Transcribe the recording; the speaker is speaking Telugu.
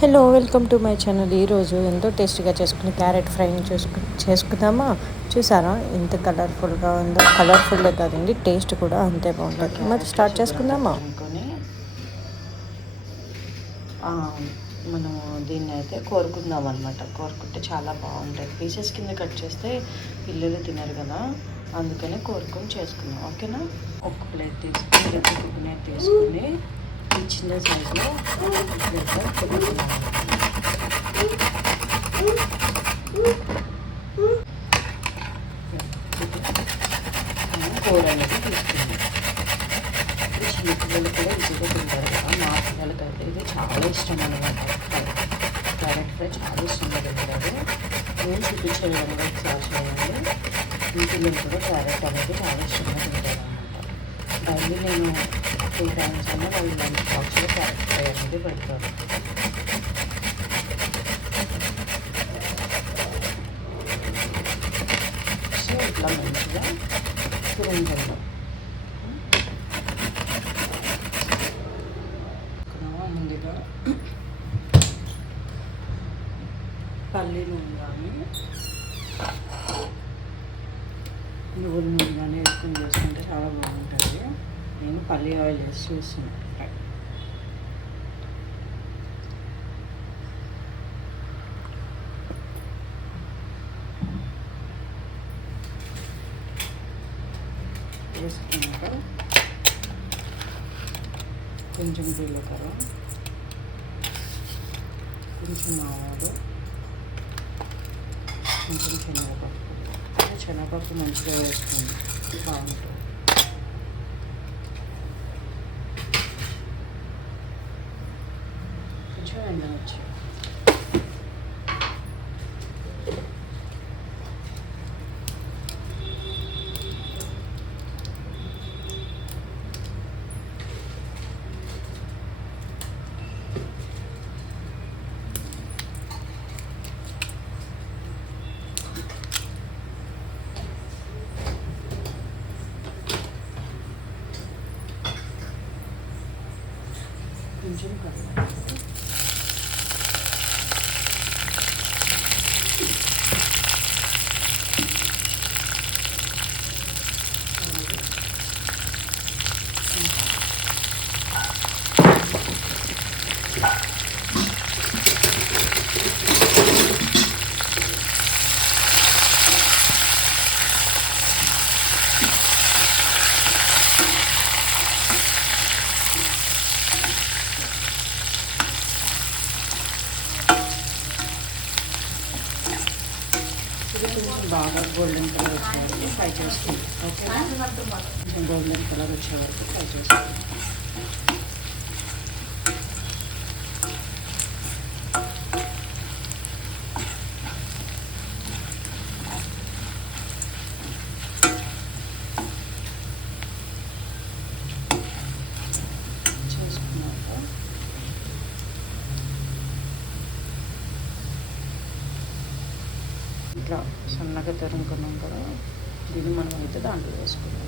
Hello welcome to my channel. ఈరోజు ఎంతో టేస్టీగా చేసుకుని క్యారెట్ ఫ్రై చేసుకుందామా. చూసారా ఎంత కలర్ఫుల్గా ఉందో. కలర్ఫుల్లే కాదండి, టేస్ట్ కూడా అంతే బాగుంటుంది. మరి స్టార్ట్ చేసుకుందామా. మనము దీన్ని అయితే కోరుకుందాం అనమాట. కోరుకుంటే చాలా బాగుంటుంది. పీసెస్ కింద కట్ చేస్తే పిల్లలు తినరు కదా, అందుకనే కోరుకొని చేసుకుందాం. ఓకేనా. ఒక ప్లేట్ తీసుకుని ప్లేట్ తీసుకుని ఈ చిన్న సైజులో ప్లేట్లో పెట్టుకున్నాం. కూర అనేది తీసుకుందాం. ఈ చిన్న పిల్లలు కూడా ఈజీగా తింటారు కదా. మా పిల్లలకి అయితే ఇది చాలా ఇష్టం అనమాట. క్యారెట్ ఫ్రై చాలా ఇష్టంగా తింటారు. నేను చూపించే విధంగా ఒకసారి చేయండి. ఈ పిల్లలు కూడా క్యారెట్ అనేది చాలా ఇష్టంగా తింటారు అనమాట. డైలీ నేను 3 times అన్నా వాళ్ళు లంచ్ బాక్స్లో క్యారెట్ ఫ్రై అనేది పెడతారు. సో ఇట్లా మంచిగా తురుముకుందాం. ముందుగా పల్లి నూనె కానీ నువ్వుల నూనె కానీ వేసుకొని చేసుకుంటే చాలా బాగుంటుంది. నేను పల్లి ఆయిల్ వేసి చేస్తున్నాను. వేసుకున్నాక కొంచెం జీలకర్ర, కొంచెం ఆవాలు, కొంచెం శనగపప్పు మంచిగా వేసుకుంది బాగుంటుంది. కొంచెం ఎండవచ్చు. కొంచెం కరివేపాకు, కొంచెం బాగా గోల్డెన్ కలర్ వచ్చే వరకు ఫ్రై చేసుకుంటాం. ఓకేనా. కొంచెం గోల్డెన్ కలర్ వచ్చే వరకు ఫ్రై చేసుకుంటాం. చేసుకున్నాక ఇట్లా సన్నగా తరుముకున్నాం కదా, దీన్ని మనం అయితే దాంట్లో వేసుకుందాం.